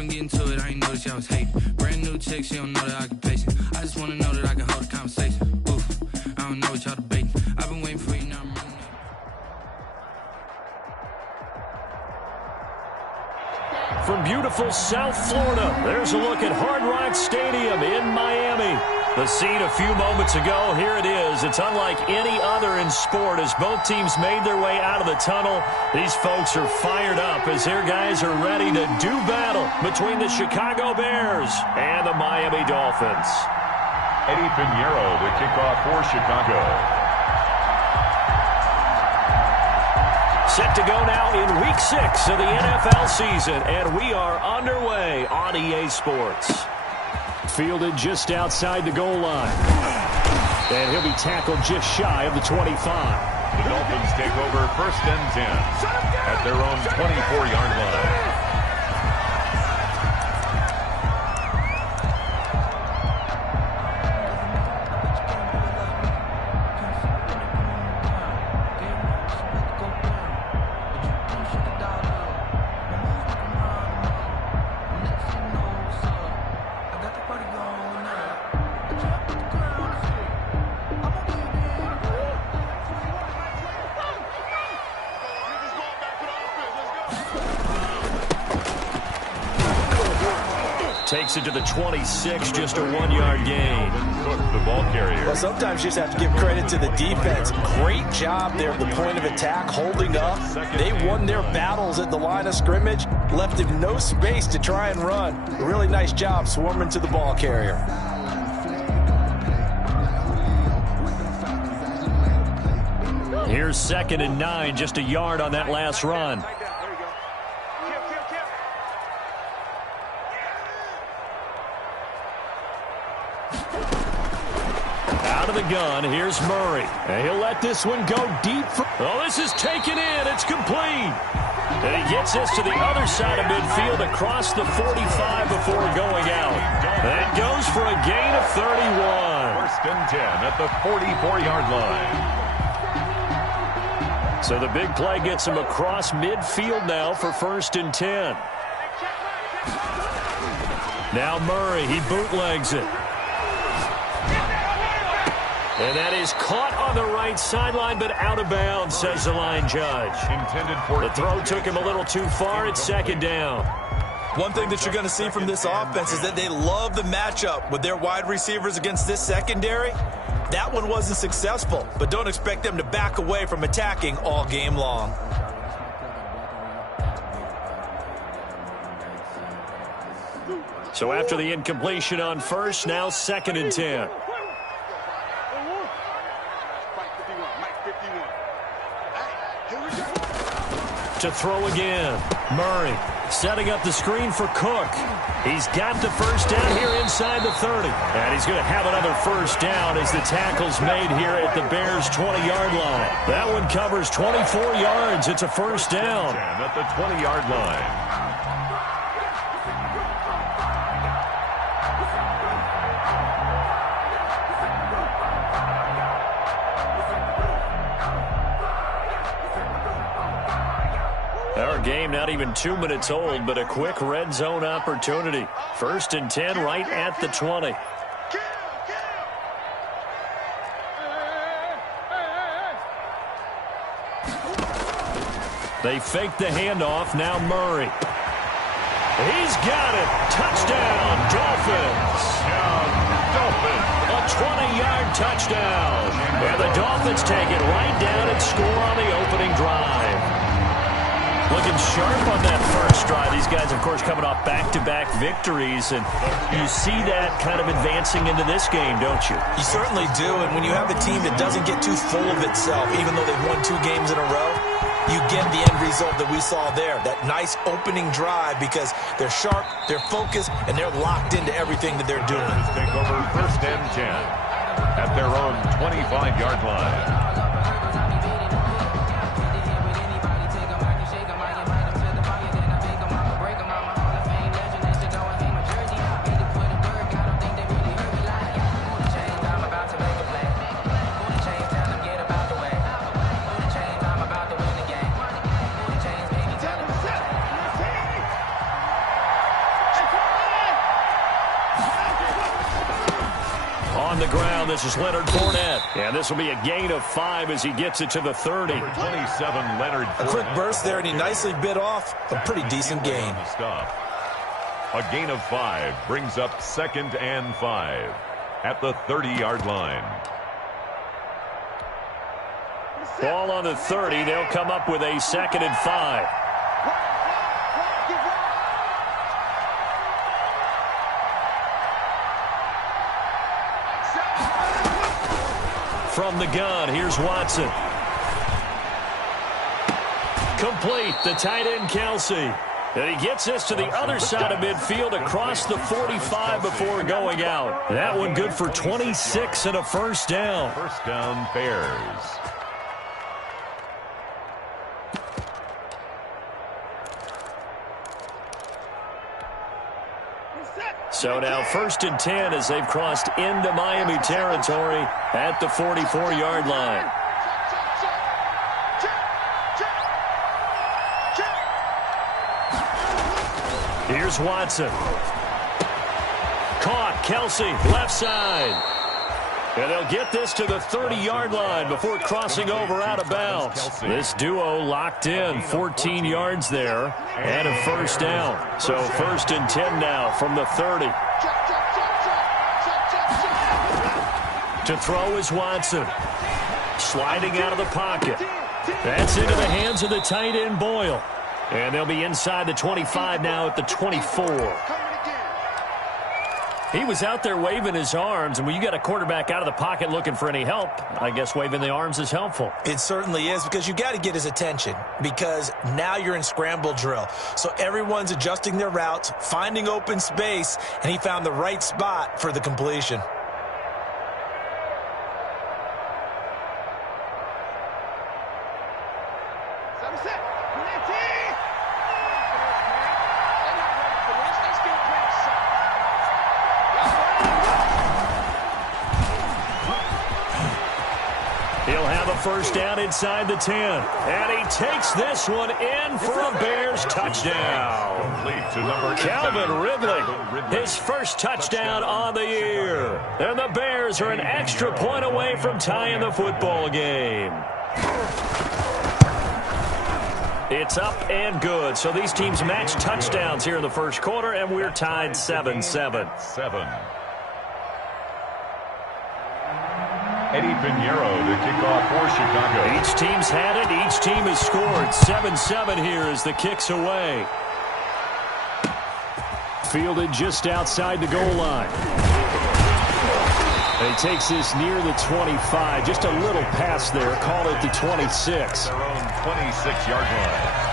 been getting to it, I ain't noticed y'all was hating. Brand new chick, she don't know that I can pace it. I just wanna know that I can hold a conversation. Oof, I don't know what y'all debating. I've been waiting for you, now I'm running. From beautiful South Florida, there's a look at Hard Rock Stadium in Miami. The scene a few moments ago, here it is. It's unlike any other in sport as both teams made their way out of the tunnel. These folks are fired up as their guys are ready to do battle between the Chicago Bears and the Miami Dolphins. Eddie Pinheiro, the kickoff for Chicago. Set to go now in Week 6 of the NFL season, and we are underway on EA Sports. Fielded just outside the goal line. And he'll be tackled just shy of the 25. The Dolphins take over 1st and 10 at their own 24-yard line. Takes it to the 26, just a 1-yard gain. The ball carrier. Well, sometimes you just have to give credit to the defense. Great job there at the point of attack, holding up. They won their battles at the line of scrimmage, left him no space to try and run. A really nice job swarming to the ball carrier. Here's 2nd and 9, just a yard on that last run. The gun. Here's Murray. And he'll let this one go deep. Oh, this is taken in. It's complete. And he gets this to the other side of midfield across the 45 before going out. That goes for a gain of 31. 1st and 10 at the 44-yard line. So the big play gets him across midfield now for 1st and 10. Now Murray, he bootlegs it. And that is caught on the right sideline, but out of bounds, says the line judge. Intended for the throw took him a little too far. It's 2nd down. One thing that you're going to see from this offense is that they love the matchup with their wide receivers against this secondary. That one wasn't successful, but don't expect them to back away from attacking all game long. So after the incompletion on first, now 2nd and 10. To throw again. Murray setting up the screen for Cook. He's got the first down here inside the 30. And he's going to have another first down as the tackle's made here at the Bears' 20-yard line. That one covers 24 yards. It's a first down. At the 20-yard line. Our game not even 2 minutes old, but a quick red zone opportunity. 1st and 10 right at the 20. They fake the handoff. Now Murray. He's got it. Touchdown, Dolphins. A 20-yard touchdown. And the Dolphins take it right down and score on the opening drive. Looking sharp on that first drive. These guys, of course, coming off back-to-back victories, and you see that kind of advancing into this game, don't you? You certainly do, and when you have a team that doesn't get too full of itself, even though they've won 2 games in a row, you get the end result that we saw there, that nice opening drive, because they're sharp, they're focused, and they're locked into everything that they're doing. Take over 1st and 10 at their own 25-yard line. On the ground, this is Leonard Fournette. And this will be a gain of 5 as he gets it to the 30. 27, Leonard Fournette. A quick burst there, and he nicely bit off a pretty decent gain. A gain of 5 brings up 2nd and 5 at the 30-yard line. Ball on the 30. They'll come up with a 2nd and 5. From the gun, here's Watson. Complete, the tight end, Kelsey. And he gets this to the other side of midfield across the 45 before going out. That one good for 26 and a first down. First down, Bears. So now 1st and 10 as they've crossed into Miami territory at the 44-yard line. Here's Watson. Caught, Kelsey, left side. And they'll get this to the 30-yard line before crossing over out of bounds. This duo locked in, 14 yards there, and a first down. So 1st and 10 now from the 30. To throw is Watson. Sliding out of the pocket. That's into the hands of the tight end, Boyle. And they'll be inside the 25 now at the 24. He was out there waving his arms, and when you got a quarterback out of the pocket looking for any help, I guess waving the arms is helpful. It certainly is, because you got to get his attention, because now you're in scramble drill. So everyone's adjusting their routes, finding open space, and he found the right spot for the completion. First down inside the 10. And he takes this one in for a Bears touchdown. Calvin Ridley, his first touchdown on the year. And the Bears are an extra point away from tying the football game. It's up and good. So these teams match touchdowns here in the first quarter, and we're tied 7-7. 7. Eddie Pinheiro to kick off for Chicago. Each team's had it. Each team has scored. 7-7 here as the kick's away. Fielded just outside the goal line. And he takes this near the 25. Just a little pass there. Call it the 26. Their own 26-yard line.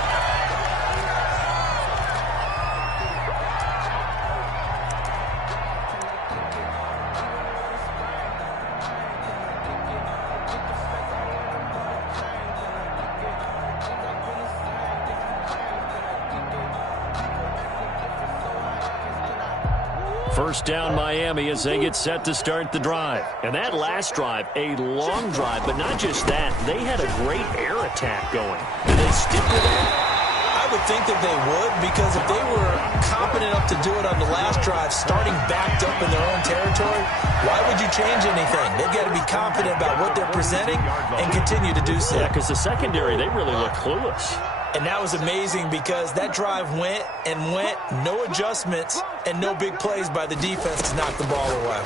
First down Miami as they get set to start the drive. And that last drive, a long drive, but not just that. They had a great air attack going. Did they stick with that? I would think that they would, because if they were competent enough to do it on the last drive, starting backed up in their own territory, why would you change anything? They've got to be confident about what they're presenting and continue to do so. Yeah, because the secondary, they really look clueless. And that was amazing, because that drive went and went, no adjustments, and no big plays by the defense to knock the ball away.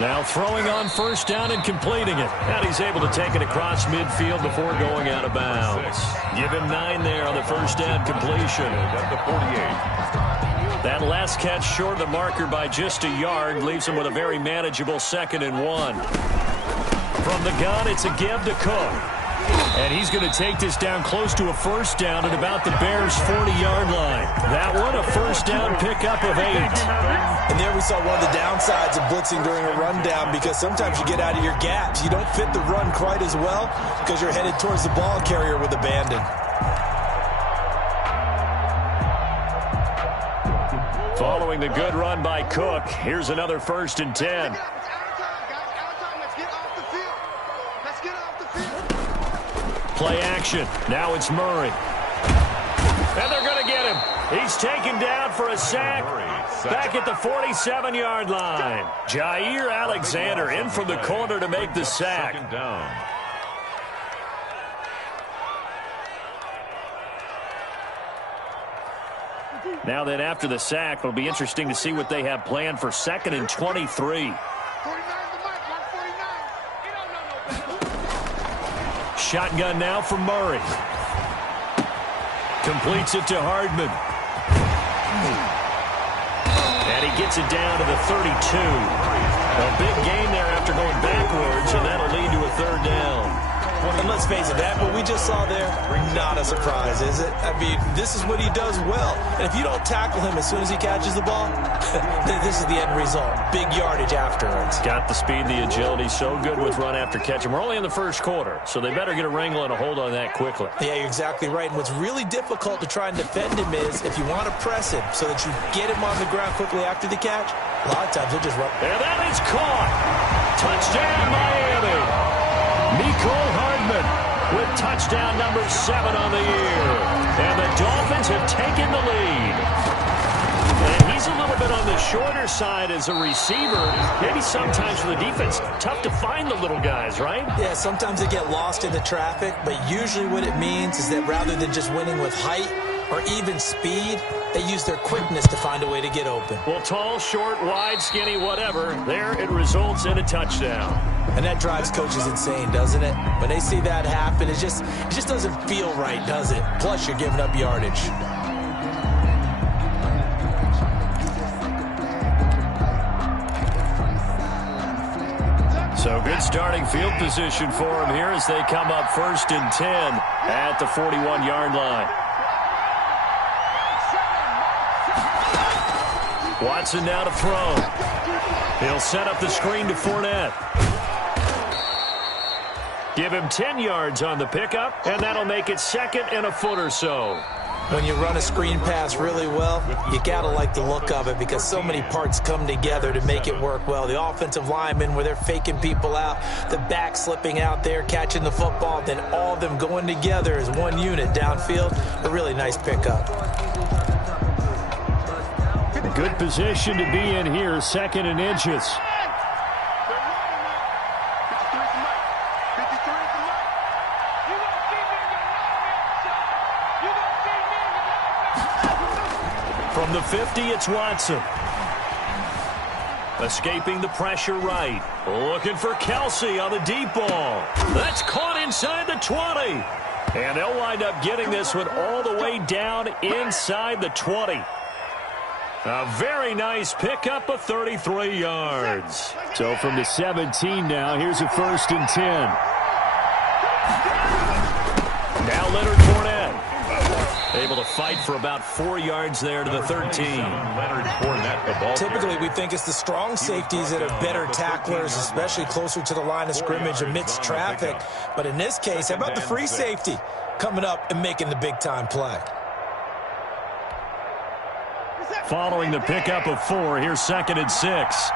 Now throwing on first down and completing it. And he's able to take it across midfield before going out of bounds. Give him 9 there on the first down completion. At the 48. That last catch short of the marker by just a yard leaves him with a very manageable 2nd and 1. From the gun, it's a give to Cook. And he's going to take this down close to a first down at about the Bears' 40-yard line. That one, a first down pickup of 8. And there we saw one of the downsides of blitzing during a rundown, because sometimes you get out of your gaps. You don't fit the run quite as well because you're headed towards the ball carrier with abandon. Following the good run by Cook, here's another 1st and 10. Play action. Now it's Murray. And they're going to get him He's taken down for a sack back at the 47-yard line. Jair Alexander in from the corner to make the sack. Second down. Now then, after the sack, it'll be interesting to see what they have planned for 2nd and 23. Shotgun now for Murray. Completes it to Hardman. And he gets it down to the 32. A big gain there after going backwards, and that'll lead to a 3rd down. And let's face it, that what we just saw there, not a surprise, is it? I mean, this is what he does well. And if you don't tackle him as soon as he catches the ball, this is the end result. Big yardage afterwards. Got the speed, the agility, so good with run after catch. And we're only in the first quarter, so they better get a wrangle and a hold on that quickly. Yeah, you're exactly right. And what's really difficult to try and defend him is if you want to press him so that you get him on the ground quickly after the catch, a lot of times he'll just run. And that is caught. Touchdown, Miami. Mecole Hardman with touchdown number 7 on the year. And the Dolphins have taken the lead. And he's a little bit on the shorter side as a receiver. Maybe sometimes for the defense, tough to find the little guys, right? Yeah, sometimes they get lost in the traffic, but usually what it means is that rather than just winning with height or even speed, they use their quickness to find a way to get open. Well, tall, short, wide, skinny, whatever, there it results in a touchdown. And that drives coaches insane, doesn't it? When they see that happen, it just doesn't feel right, does it? Plus, you're giving up yardage. So good starting field position for him here as they come up 1st and 10 at the 41-yard line. Watson now to throw. He'll set up the screen to Fournette. Give him 10 yards on the pickup, and that'll make it 2nd and a foot or so. When you run a screen pass really well, you got to like the look of it because so many parts come together to make it work well. The offensive linemen, where they're faking people out, the back slipping out there, catching the football, then all of them going together as one unit downfield. A really nice pickup. Good position to be in here, 2nd and inches. From the 50, it's Watson. Escaping the pressure right. Looking for Kelsey on the deep ball. That's caught inside the 20. And they'll wind up getting this one all the way down inside the 20. A very nice pickup of 33 yards. So from the 17 now, here's a 1st and 10. Now Leonard Fournette. Able to fight for about 4 yards there to the 13. Leonard Fournette, the ball. Typically, we think it's the strong safeties that are better tacklers, especially closer to the line of scrimmage amidst traffic. But in this case, how about the free safety coming up and making the big-time play? Following the pickup of 4, here's 2nd and 6.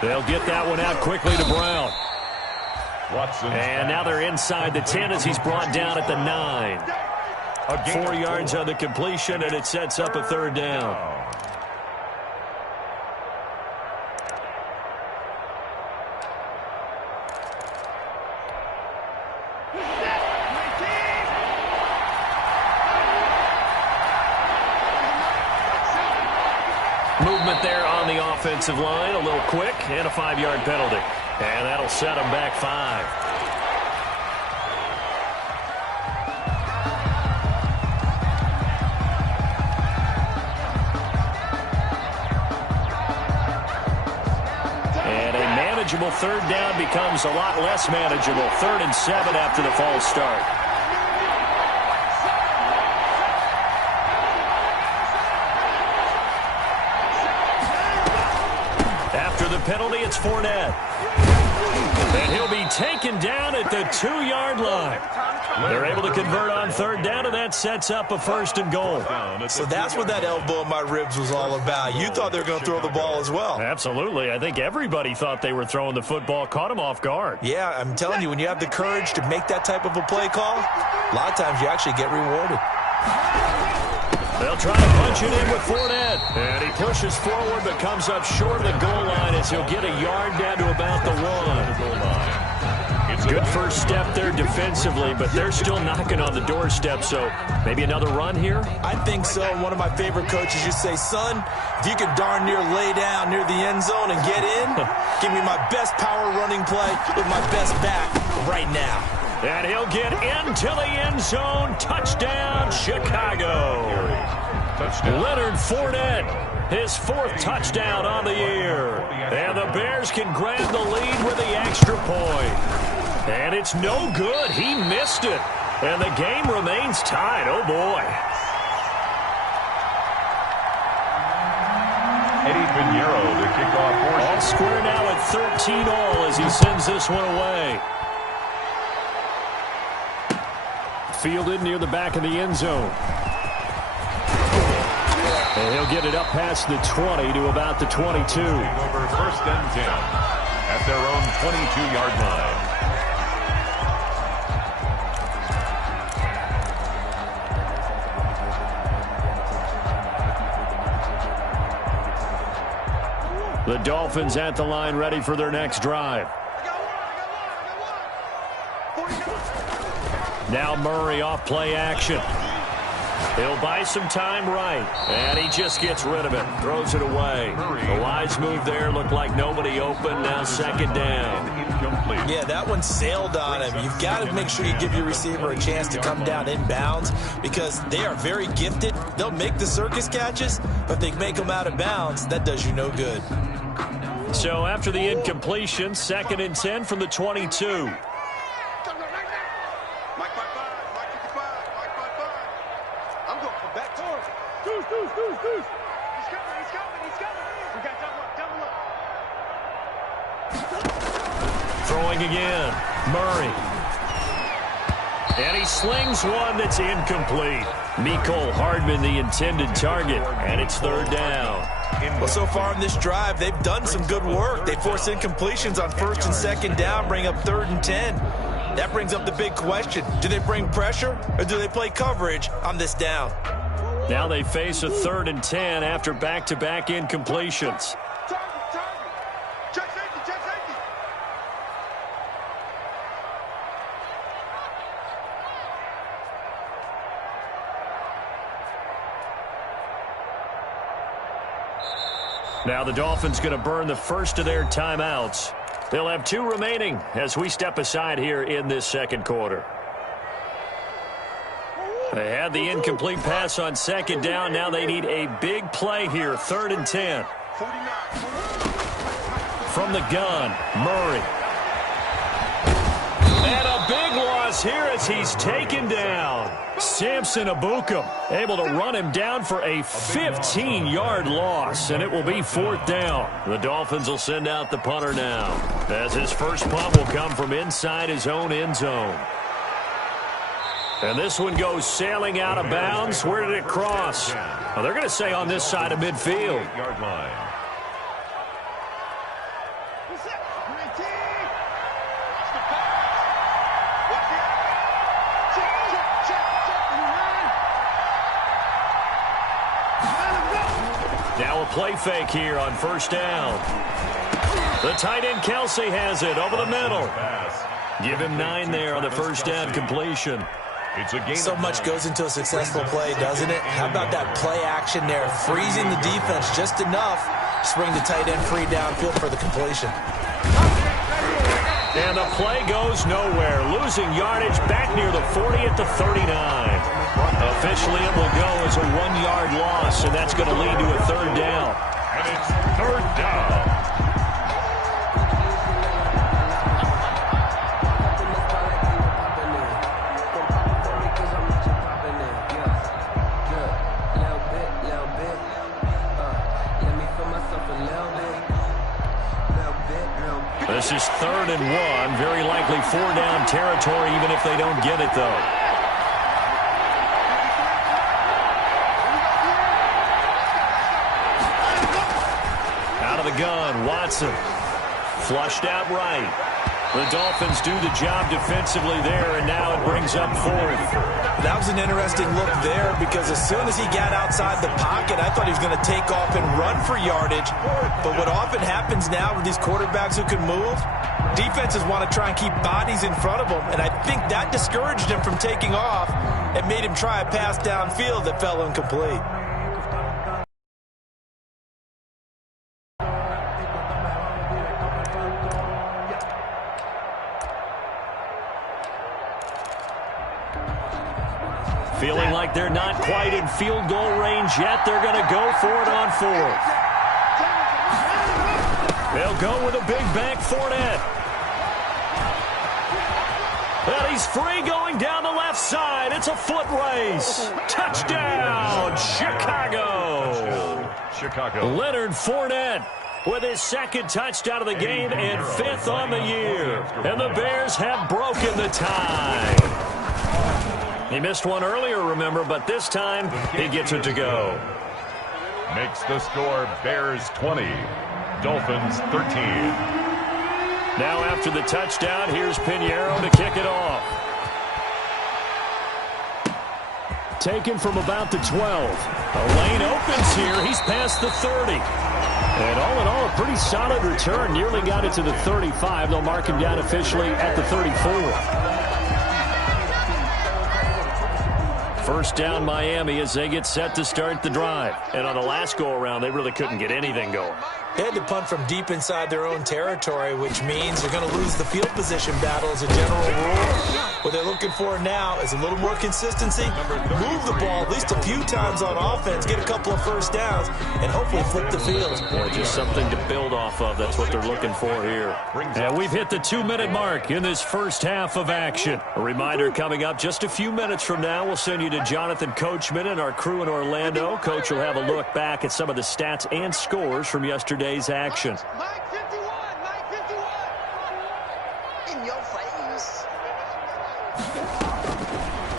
They'll get that one out quickly to Brown. And now they're inside the 10 as he's brought down at the 9. 4 yards on the completion, and it sets up a 3rd down. Movement there on the offensive line, a little quick, and a 5-yard penalty. And that'll set them back 5. And a manageable 3rd down becomes a lot less manageable. 3rd and 7 after the false start. Penalty, it's Fournette. And he'll be taken down at the 2-yard line. They're able to convert on third down, and that sets up a 1st and goal. So that's what that elbow in my ribs was all about. You thought they were going to throw the ball as well. Absolutely. I think everybody thought they were throwing the football, caught them off guard. Yeah, I'm telling you, when you have the courage to make that type of a play call, a lot of times you actually get rewarded. They'll try to punch it in with Fournette. And he pushes forward but comes up short of the goal line as he'll get a yard down to about the 1. Good first step there defensively, but they're still knocking on the doorstep, so maybe another run here? I think so. One of my favorite coaches used to say, son, if you could darn near lay down near the end zone and get in, give me my best power running play with my best back right now. And he'll get into the end zone. Touchdown, Chicago. Leonard Fournette, his 4th touchdown on the year. And the Bears can grab the lead with the extra point. And it's no good. He missed it. And the game remains tied. Oh, boy. Eddie Pinheiro to kick off portion. All square now at 13-all as he sends this one away. Fielded near the back of the end zone. And he'll get it up past the 20 to about the 22. Over 1st and 10 at their own 22-yard line. The Dolphins at the line ready for their next drive. Now Murray off play action. He'll buy some time right. And he just gets rid of it. Throws it away. A wise move there. Looked like nobody open. Now 2nd down. Yeah, that one sailed on him. You've got to make sure you give your receiver a chance to come down in bounds because they are very gifted. They'll make the circus catches, but they make them out of bounds. That does you no good. So after the incompletion, 2nd and 10 from the 22. Throwing again, Murray. And he slings one that's incomplete. Mecole Hardman, the intended target, and it's 3rd down. Well, so far in this drive, they've done some good work. They force incompletions on 1st and 2nd down, bring up 3rd and 10. That brings up the big question. Do they bring pressure or do they play coverage on this down? Now they face a 3rd and 10 after back-to-back incompletions. Now the Dolphins going to burn the first of their timeouts. They'll have 2 remaining as we step aside here in this 2nd quarter. They had the incomplete pass on 2nd down. Now they need a big play here, 3rd and 10. From the gun, Murray. And a big loss here as he's taken down. Samson Ebukam able to run him down for a 15-yard loss, and it will be 4th down. The Dolphins will send out the punter now, as his first punt will come from inside his own end zone. And this one goes sailing out of bounds. Where did it cross? Well, they're going to say on this side of midfield. Yard line. Now a play fake here on 1st down. The tight end Kelsey has it over the middle. Give him 9 there on the 1st down completion. So much goes into a successful play, doesn't it? How about that play action there, freezing the defense just enough to bring the tight end free downfield for the completion. And the play goes nowhere, losing yardage back near the 40 at the 39. Officially, it will go as a 1-yard loss, and that's going to lead to a 3rd down. And it's 3rd down. This is 3rd and 1. Very likely 4-down territory, even if they don't get it, though. Out of the gun, Watson. Flushed out right. The Dolphins do the job defensively there, and now it brings up 4th. That was an interesting look there because as soon as he got outside the pocket, I thought he was going to take off and run for yardage. But what often happens now with these quarterbacks who can move, defenses want to try and keep bodies in front of them, and I think that discouraged him from taking off and made him try a pass downfield that fell incomplete. Feeling like they're not quite in field goal range yet. They're going to go for it on 4th. They'll go with a big back Fournette. And he's free going down the left side. It's a foot race. Touchdown, Chicago. Leonard Fournette with his 2nd touchdown of the game and 5th on the year. And the Bears have broken the tie. He missed one earlier, remember, but this time he gets it to go. Makes the score Bears 20, Dolphins 13. Now after the touchdown, here's Pinheiro to kick it off. Taken from about the 12. A lane opens here. He's past the 30. And all in all, a pretty solid return. Nearly got it to the 35. They'll mark him down officially at the 34. First down Miami as they get set to start the drive. And on the last go-around, they really couldn't get anything going. They had to punt from deep inside their own territory, which means they're going to lose the field position battle as a general rule. What they're looking for now is a little more consistency, move the ball at least a few times on offense, get a couple of first downs, and hopefully flip the field. Yeah, just something to build off of. That's what they're looking for here. And we've hit the 2-minute mark in this first half of action. A reminder coming up just a few minutes from now, we'll send you to Jonathan Coachman and our crew in Orlando. Coach will have a look back at some of the stats and scores from yesterday's action. Mike 51, in your face.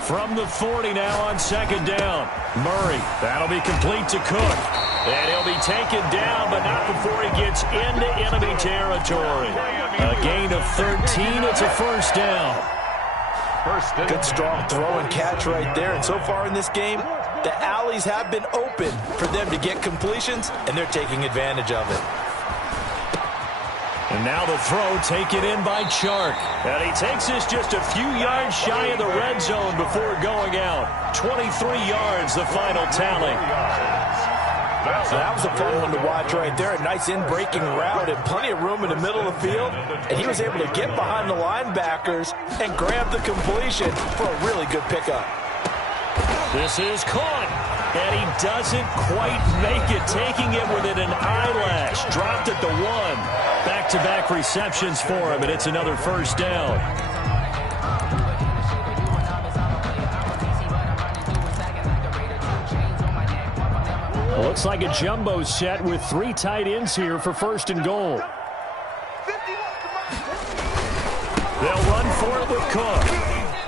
From the 40 now on 2nd down. Murray, that'll be complete to Cook. And he'll be taken down, but not before he gets into enemy territory. A gain of 13, it's a first down. Good strong throw and catch right there. And so far in this game, the alleys have been open for them to get completions, and they're taking advantage of it. And now the throw taken in by Chark. And he takes this just a few yards shy of the red zone before going out. 23 yards, the final tally. So that was a fun one to watch right there. A nice in-breaking route and plenty of room in the middle of the field. And he was able to get behind the linebackers and grab the completion for a really good pickup. This is caught. And he doesn't quite make it, taking it within an eyelash. Dropped at the 1. Back-to-back receptions for him, and it's another first down. Looks like a jumbo set with 3 tight ends here for 1st and goal. They'll run for it with Cook.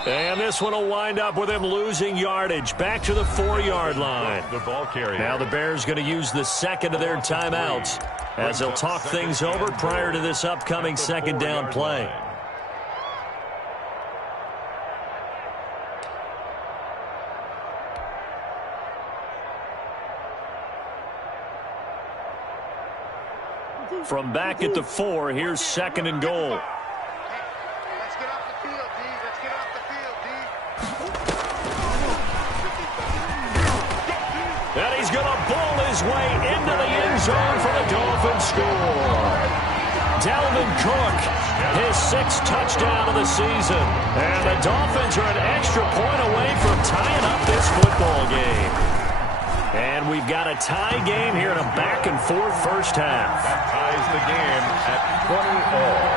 And this one will wind up with him losing yardage. Back to the 4-yard line. The ball carrier. Now the Bears going to use the 2nd of their timeouts as they'll talk things over prior to this upcoming 2nd down play. From back at the 4, here's 2nd and goal. Let's get off the field, D. Let's get off the field, D. And he's going to bull his way into the end zone for the Dolphins score. Dalvin Cook, his 6th touchdown of the season. And the Dolphins are an extra point away from tying up this football game. And we've got a tie game here in a back-and-forth first half. That ties the game at 20 all.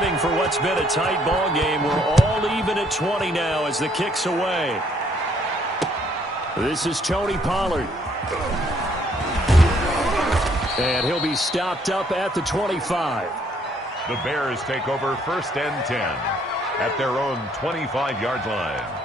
Fitting for what's been a tight ball game. We're all even at 20 now as the kick's away. This is Tony Pollard. And he'll be stopped up at the 25. The Bears take over 1st and 10 at their own 25-yard line.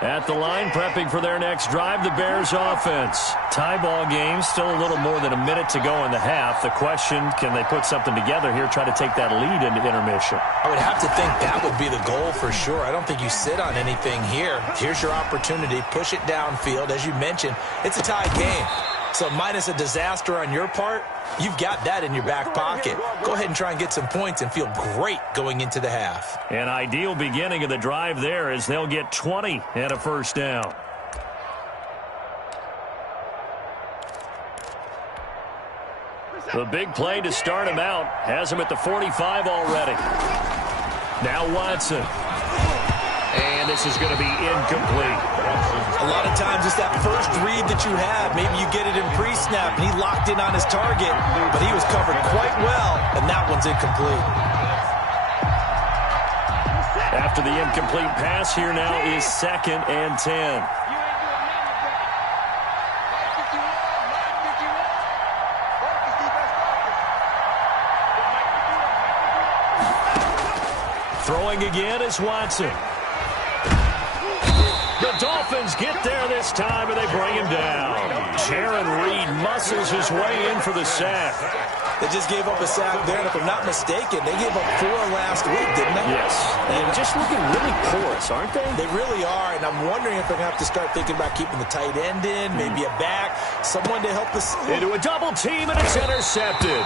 At the line, prepping for their next drive, the Bears offense. Tie ball game, still a little more than a minute to go in the half. The question, can they put something together here, try to take that lead into intermission? I would have to think that would be the goal for sure. I don't think you sit on anything here. Here's your opportunity. Push it downfield. As you mentioned, it's a tie game. So minus a disaster on your part, you've got that in your back pocket. Go ahead and try and get some points and feel great going into the half. An ideal beginning of the drive there as they'll get 20 and a first down. The big play to start him out has him at the 45 already. Now Watson. And this is going to be incomplete. A lot of times it's that first read that you have. Maybe you get it in pre-snap, and he locked in on his target, but he was covered quite well, and that one's incomplete. After the incomplete pass, here now is 2nd and 10. Throwing again is Watson. The Dolphins get there this time, and they bring him down. Sharon Reed muscles his way in for the sack. They just gave up a sack there, and if I'm not mistaken, they gave up 4 last week, didn't they? Yes. And just looking really porous, aren't they? They really are, and I'm wondering if they're going to have to start thinking about keeping the tight end in, maybe a back, someone to help us. Into a double team, and it's intercepted.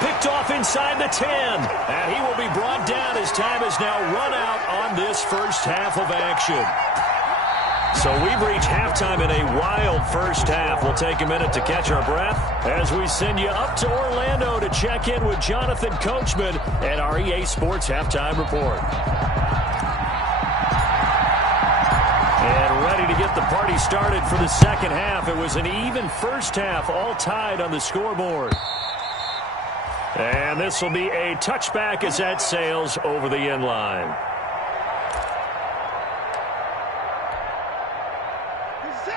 Picked off inside the 10, and he will be brought down as time has now run out on this first half of action. So we've reached halftime in a wild first half. We'll take a minute to catch our breath as we send you up to Orlando to check in with Jonathan Coachman at our EA Sports Halftime Report. And ready to get the party started for the second half. It was an even first half, all tied on the scoreboard. And this will be a touchback as that sails over the end line.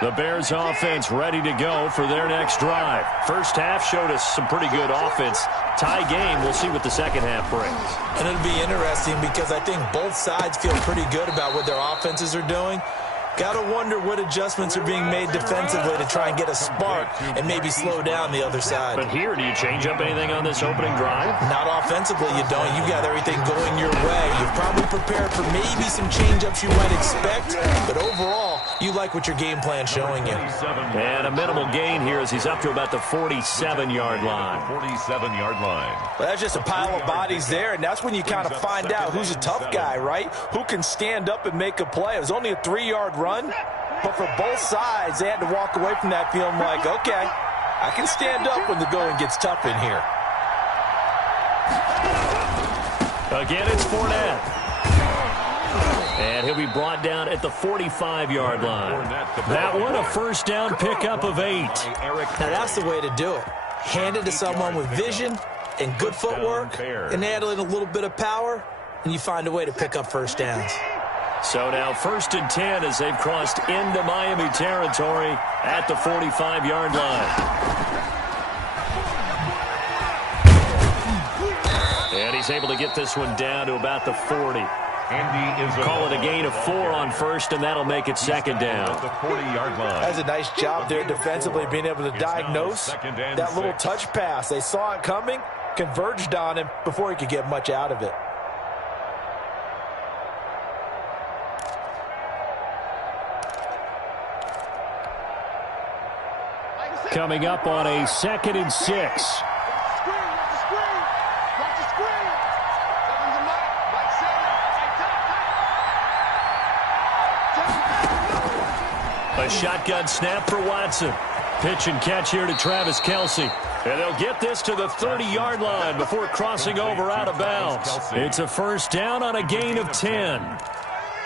The Bears offense ready to go for their next drive. First half showed us some pretty good offense. Tie game, we'll see what the second half brings. And it'll be interesting because I think both sides feel pretty good about what their offenses are doing. Got to wonder what adjustments are being made defensively to try and get a spark and maybe slow down the other side. But here, do you change up anything on this opening drive? Not offensively, you don't. You've got everything going your way. You've probably prepared for maybe some change-ups you might expect, but overall, you like what your game plan's showing you. And a minimal gain here as he's up to about the 47-yard line. 47-yard line. Well, that's just a pile of bodies there, and that's when you kind of find out who's a tough guy, right? Who can stand up and make a play. It was only a 3-yard run, but for both sides, they had to walk away from that feeling like, okay, I can stand up when the going gets tough in here. Again, it's Fournette. And he'll be brought down at the 45-yard line. That one, a first down pickup of 8. Now, that's the way to do it. Hand it to someone with vision and good footwork and add in a little bit of power, and you find a way to pick up first downs. So now 1st and 10 as they've crossed into Miami territory at the 45-yard line. And he's able to get this one down to about the 40. Call it a gain of 4 on first, and that'll make it 2nd down. The 40-yard line. That's a nice job there defensively, being able to diagnose that little touch pass. They saw it coming, converged on him before he could get much out of it. Coming up on a 2nd and 6. A shotgun snap for Watson. Pitch and catch here to Travis Kelce. And they'll get this to the 30-yard line before crossing over out of bounds. It's a first down on a gain of 10.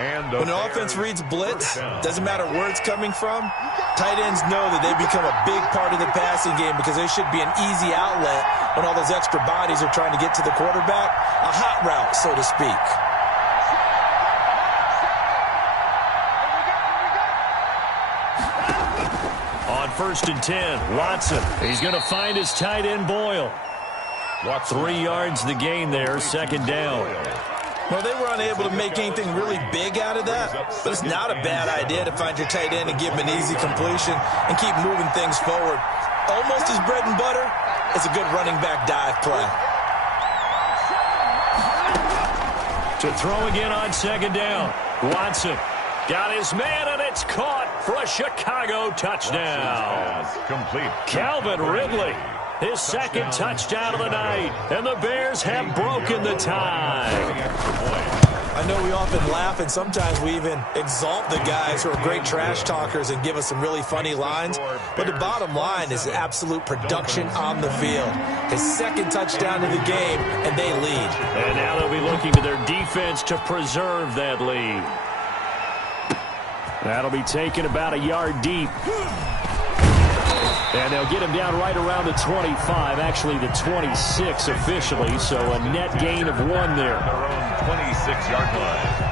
When an offense reads blitz, doesn't matter where it's coming from, tight ends know that they become a big part of the passing game because they should be an easy outlet when all those extra bodies are trying to get to the quarterback. A hot route, so to speak. first and 10. Watson, he's going to find his tight end Boyle. 3 yards the gain there, second down. Well, they were unable to make anything really big out of that, but it's not a bad idea to find your tight end and give him an easy completion and keep moving things forward. Almost his bread and butter is a good running back dive play. To throw again on second down. Watson got his man, and it's caught for a Chicago touchdown. Complete. Calvin Ridley, his second touchdown of the night, and the Bears have broken the tie. I know we often laugh, and sometimes we even exalt the guys who are great trash talkers and give us some really funny lines, but the bottom line is absolute production on the field. His second touchdown of the game, and they lead. And now they'll be looking to their defense to preserve that lead. That'll be taken about a yard deep. And they'll get him down right around the 25, actually the 26 officially, so a net gain of 1 there. Their own 26-yard line.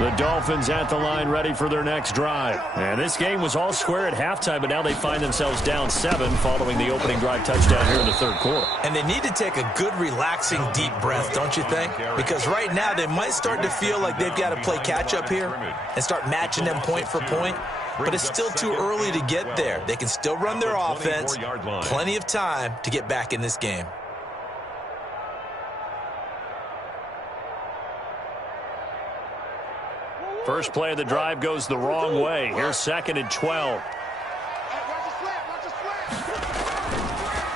The Dolphins at the line ready for their next drive. And this game was all square at halftime, but now they find themselves down 7 following the opening drive touchdown here in the third quarter. And they need to take a good, relaxing, deep breath, don't you think? Because right now they might start to feel like they've got to play catch-up here and start matching them point for point. But it's still too early to get there. They can still run their offense. Plenty of time to get back in this game. First play of the drive goes the wrong way. Here's second and 12.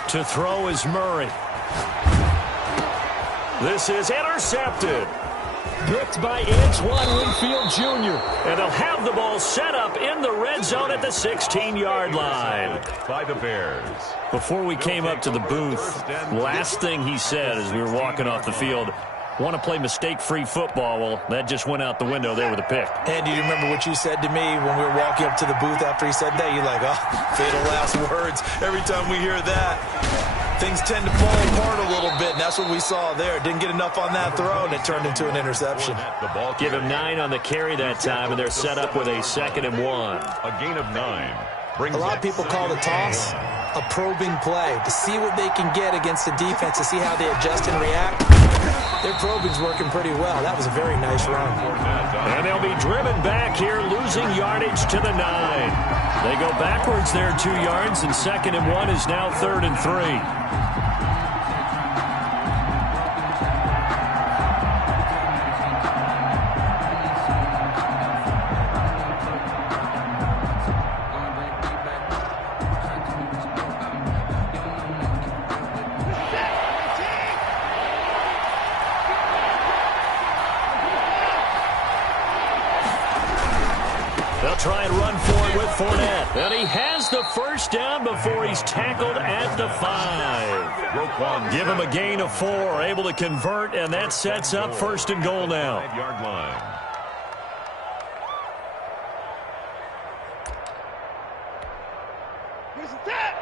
To throw is Murray. This is intercepted. Picked by Antoine Winfield Jr. And they'll have the ball set up in the red zone at the 16-yard line. By the Bears. Before we came up to the booth, last thing he said as we were walking off the field, want to play mistake-free football. Well, that just went out the window there with a pick. And do you remember what you said to me when we were walking up to the booth after he said that? You're like, oh, fatal last words. Every time we hear that, things tend to fall apart a little bit, and that's what we saw there. Didn't get enough on that throw, and it turned into an interception. Give him 9 on the carry that time, and they're set up with a 2nd and 1. A gain of 9. A lot of people call the toss a probing play to see what they can get against the defense, to see how they adjust and react. Their probing's working pretty well. That was a very nice run. And they'll be driven back here, losing yardage to the 9. They go backwards there 2 yards, and 2nd and 1 is now 3rd and 3. Try and run for it with Fournette. And he has the first down before he's tackled at the 5. Give him a gain of 4, able to convert, and that sets up 1st and goal now. 5-yard line. Here's the tap.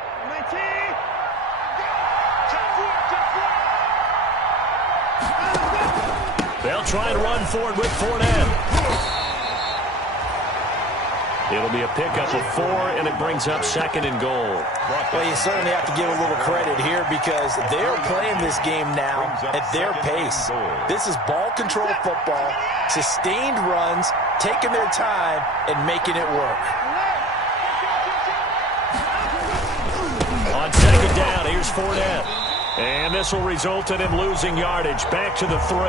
19. They'll try and run for it with Fournette. It'll be a pickup of 4, and it brings up 2nd and goal. Well, you certainly have to give a little credit here because they're playing this game now at their pace. This is ball control football, sustained runs, taking their time, and making it work. On 2nd down, here's Fournette. And this will result in him losing yardage back to the 3.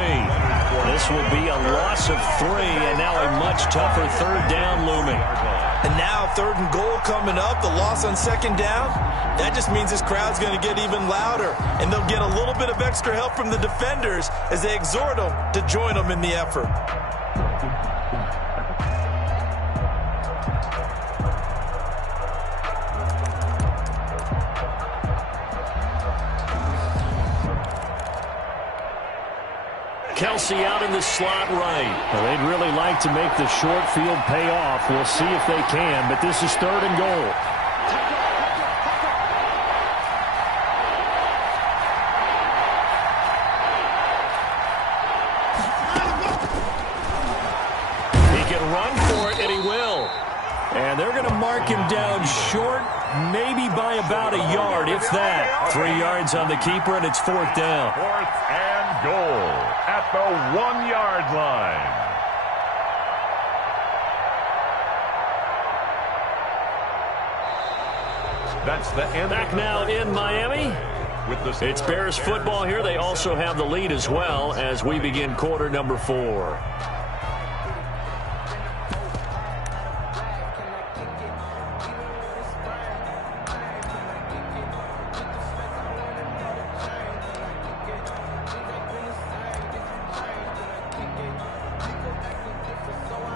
This will be a loss of 3, and now a much tougher 3rd down looming. And now 3rd and goal coming up, the loss on 2nd down. That just means this crowd's going to get even louder, and they'll get a little bit of extra help from the defenders as they exhort them to join them in the effort. Kelsey out in the slot right. Well, they'd really like to make the short field pay off. We'll see if they can, but this is 3rd and goal. He can run for it, and he will. And they're going to mark mark him down short, maybe by about a yard, if that. 3 yards on the keeper, and it's 4th down. 4th and goal at the 1-yard line. That's the end. Back now in Miami. It's Bears football here. They also have the lead as well as we begin quarter number 4.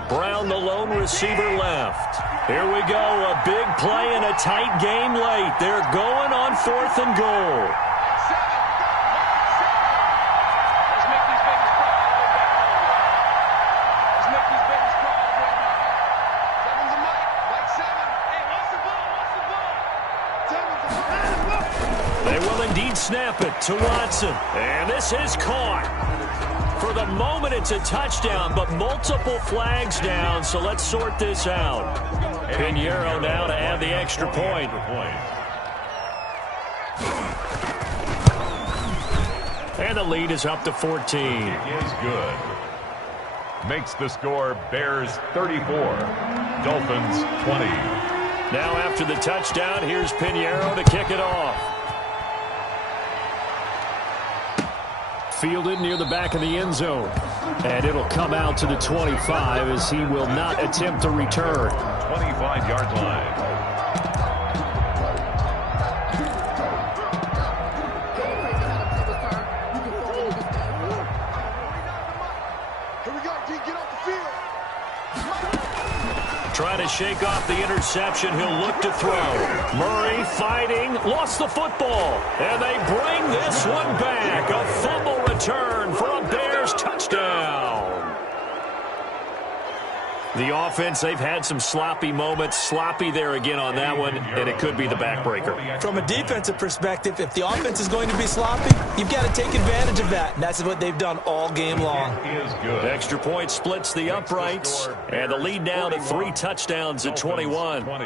Brown, the lone receiver, left. Here we go, a big play in a tight game late. They're going on 4th and goal. Let's make these babies cry all the way back home. Let's make these babies cry all the way back home. 7's a Mike. Mike 7. Hey, what's the ball? What's the ball? 7's a ball. They will indeed snap it to Watson. And this is caught. For the moment, it's a touchdown, but multiple flags down, so let's sort this out. Pinheiro now to add the extra point. And the lead is up to 14. Is good. Makes the score Bears 34, Dolphins 20. Now after the touchdown, here's Pinheiro to kick it off. Fielded near the back of the end zone. And it'll come out to the 25 as he will not attempt to return. 25-yard line. Here we go, D. Get off the field. Trying to shake off the interception. He'll look to throw. Murray fighting. Lost the football. And they bring this one back. A fumble return for a Bears touchdown. The offense, they've had some sloppy moments. Sloppy there again on that one, and it could be the backbreaker. From a defensive perspective, if the offense is going to be sloppy, you've got to take advantage of that. And that's what they've done all game long. Is good. Extra point splits the uprights, and the lead now to 3 touchdowns at 21. 20.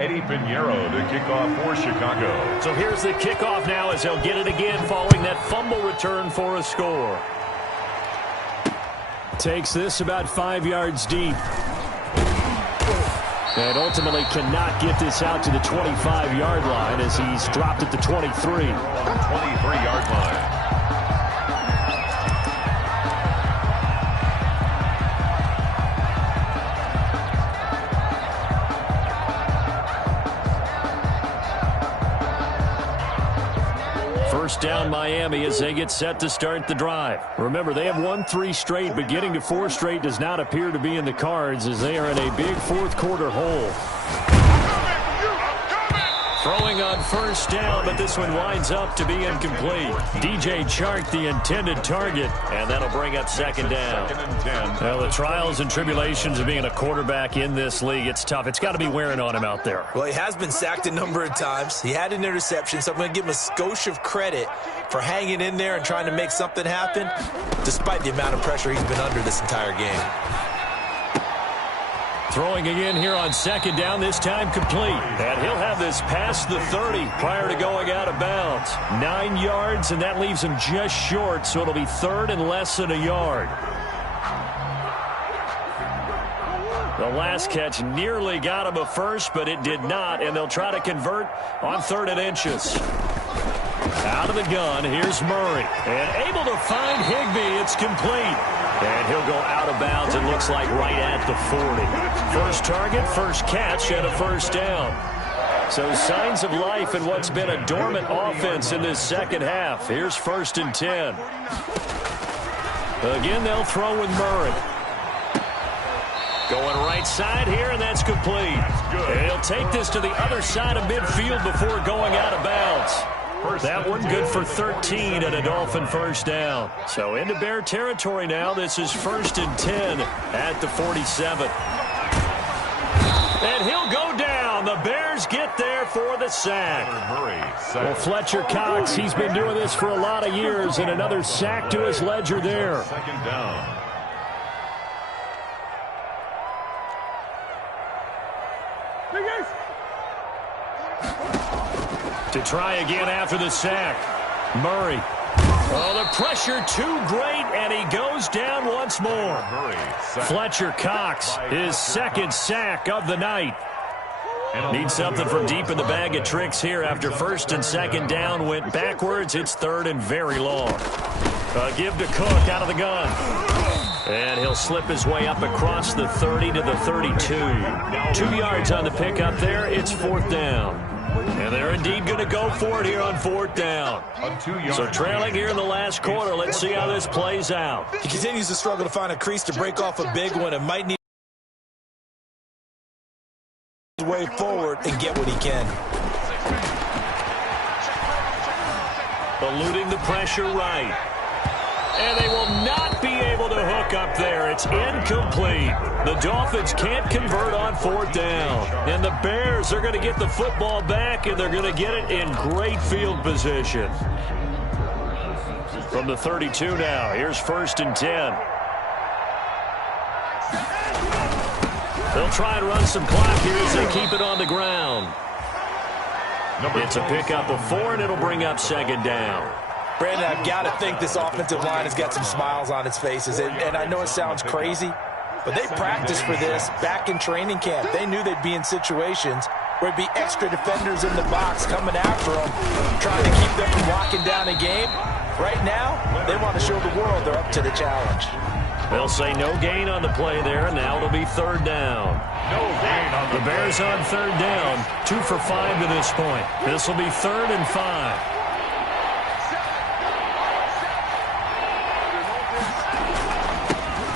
Eddie Pinheiro to kick off for Chicago. So here's the kickoff now as they'll get it again following that fumble return for a score. Takes this about 5 yards deep. And ultimately cannot get this out to the 25-yard line as he's dropped at the 23. 23-yard line. First down Miami as they get set to start the drive. Remember, they have won 3 straight, but getting to 4 straight does not appear to be in the cards as they are in a big fourth quarter hole. Throwing on first down, but this one winds up to be incomplete. DJ Chark, the intended target, and that'll bring up second down. Well, the trials and tribulations of being a quarterback in this league, it's tough. It's got to be wearing on him out there. Well, he has been sacked a number of times. He had an interception, so I'm going to give him a skosh of credit for hanging in there and trying to make something happen, despite the amount of pressure he's been under this entire game. Throwing again here on second down, this time complete. And he'll have this past the 30 prior to going out of bounds. 9 yards, and that leaves him just short, so it'll be third and less than a yard. The last catch nearly got him a first, but it did not, and they'll try to convert on 3rd and inches. Out of the gun, here's Murray. And able to find Higbee, it's complete. And he'll go out of bounds, it looks like right at the 40. First target, first catch, and a first down. So signs of life in what's been a dormant offense in this second half. Here's 1st and 10. Again, they'll throw with Murray. Going right side here, and that's complete. And he'll take this to the other side of midfield before going out of bounds. That one good for 13 and a Dolphin first down. So into Bear territory now. This is 1st and 10 at the 47. And he'll go down. The Bears get there for the sack. Well, Fletcher Cox, he's been doing this for a lot of years, and another sack to his ledger there. Second down. To try again after the sack. Murray. Oh, the pressure too great, and he goes down once more. Fletcher Cox, his second sack of the night. Needs something from deep in the bag of tricks here after first and second down went backwards. It's third and very long. Give to Cook out of the gun. And he'll slip his way up across the 30 to the 32. 2 yards on the pickup there. It's fourth down. And they're indeed going to go for it here on fourth down. So trailing here in the last quarter. Let's see how this plays out. He continues to struggle to find a crease to break off a big one and might need his way forward and get what he can. Eluding the pressure right. And they will not be able to hook up there. It's incomplete. The Dolphins can't convert on fourth down. And the Bears are going to get the football back, and they're going to get it in great field position. From the 32 now, here's first and 10. They'll try and run some clock here as they keep it on the ground. It's a pickup of 4, and it'll bring up second down. Brandon, I've got to think this offensive line has got some smiles on its faces. And I know it sounds crazy, but they practiced for this back in training camp. They knew they'd be in situations where it'd be extra defenders in the box coming after them, trying to keep them from locking down a game. Right now, they want to show the world they're up to the challenge. They'll say no gain on the play there. Now it'll be third down. No gain on the Bears on third down. 2 for 5 to this point. This will be third and 5.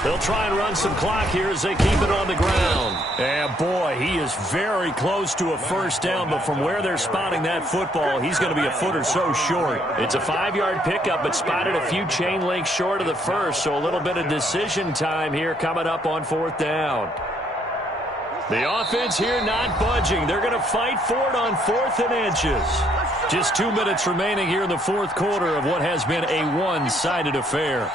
They'll try and run some clock here as they keep it on the ground. And boy, he is very close to a first down, but from where they're spotting that football, he's going to be a foot or so short. It's a 5-yard pickup, but spotted a few chain links short of the first, so a little bit of decision time here coming up on fourth down. The offense here not budging. They're going to fight for it on 4th and inches. Just 2 minutes remaining here in the fourth quarter of what has been a one-sided affair.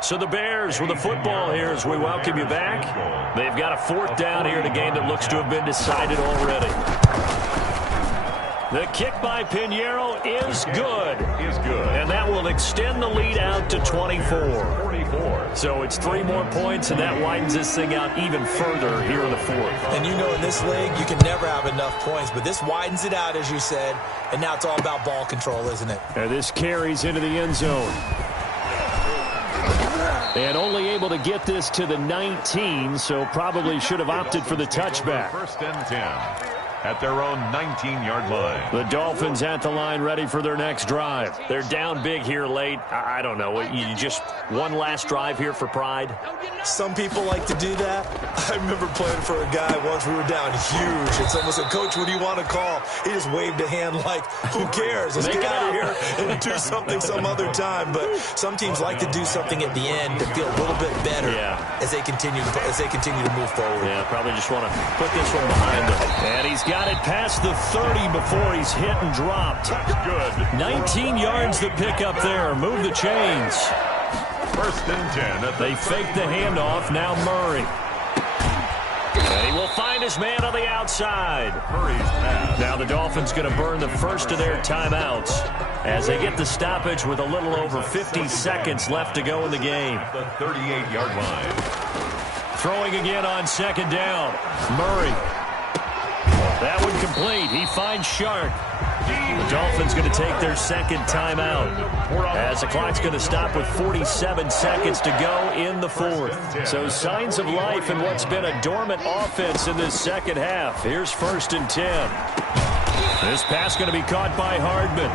So the Bears with the football here as we welcome you back. They've got a fourth down here in a game that looks to have been decided already. The kick by Pinheiro is good. And that will extend the lead out to 24. So it's 3 more points, and that widens this thing out even further here in the fourth. And you know in this league, you can never have enough points, but this widens it out, as you said, and now it's all about ball control, isn't it? And this carries into the end zone. And only able to get this to the 19, so probably should have opted for the touchback. First and 10 at their own 19-yard line. The Dolphins at the line ready for their next drive. They're down big here late. I don't know. You just one last drive here for pride? Some people like to do that. I remember playing for a guy once. We were down huge, and someone said, "Coach, what do you want to call?" He just waved a hand like, who cares? Let's get out of here and do something some other time. But some teams like to do something at the end to feel a little bit better as they continue to move forward. Yeah, probably just want to put this one behind them. And he's got it past the 30 before he's hit and dropped. Good. 19 yards to pick up there. Move the chains. First and 10. They fake the handoff. Now Murray. And he will find his man on the outside. Now the Dolphins going to burn the first of their timeouts as they get the stoppage with a little over 50 seconds left to go in the game. The 38-yard line. Throwing again on second down. Murray. That one complete. He finds Shark. The Dolphins going to take their second timeout as the clock's going to stop with 47 seconds to go in the fourth. So signs of life in what's been a dormant offense in this second half. Here's first and 10. This pass going to be caught by Hardman.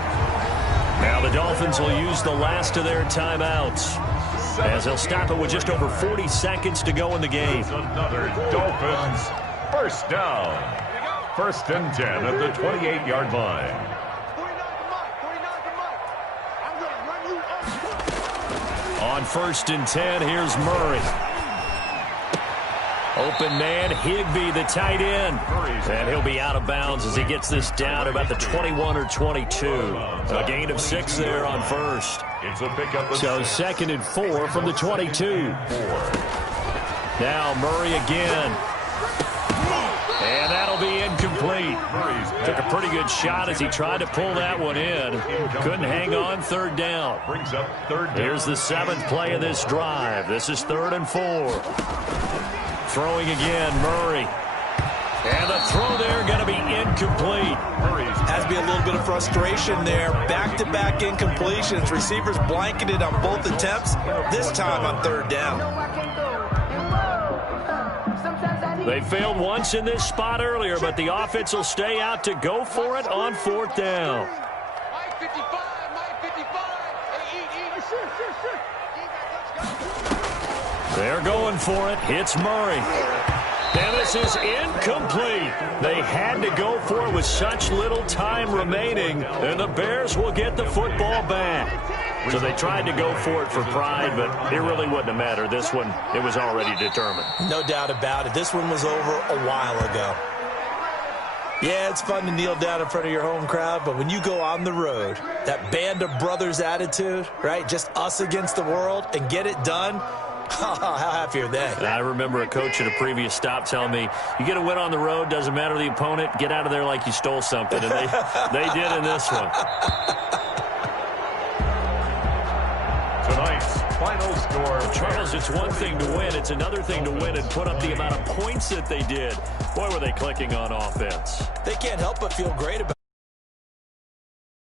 Now the Dolphins will use the last of their timeouts as they'll stop it with just over 40 seconds to go in the game. Another Dolphins first down. First and 10 at the 28-yard line. On 1st and 10, here's Murray. Open man, Higbee, the tight end. And he'll be out of bounds as he gets this down about the 21 or 22. A gain of 6 there on first. It's a pickup. So 2nd and 4 from the 22. Now Murray again. And that'll be incomplete. Took a pretty good shot as he tried to pull that one in. Couldn't hang on. 3rd down. Brings up 3rd down. Here's the 7th play of this drive. This is 3rd and 4. Throwing again, Murray. And the throw there going to be incomplete. Has to be a little bit of frustration there. Back-to-back incompletions. Receivers blanketed on both attempts. This time on 3rd down. They failed once in this spot earlier, but the offense will stay out to go for it on 4th down. They're going for it. Hits Murray. And this is incomplete. They had to go for it with such little time remaining, and the Bears will get the football back. So they tried to go for it for pride, but it really wouldn't have mattered. This one, it was already determined. No doubt about it. This one was over a while ago. Yeah, it's fun to kneel down in front of your home crowd, but when you go on the road, that band of brothers attitude, right, just us against the world, and get it done, how happy are they? I remember a coach at a previous stop telling me, you get a win on the road, doesn't matter the opponent, get out of there like you stole something. And they did in this one. Tonight's final score. Charles, it's one thing to win. It's another thing to win and put up the amount of points that they did. Boy, were they clicking on offense. They can't help but feel great about it.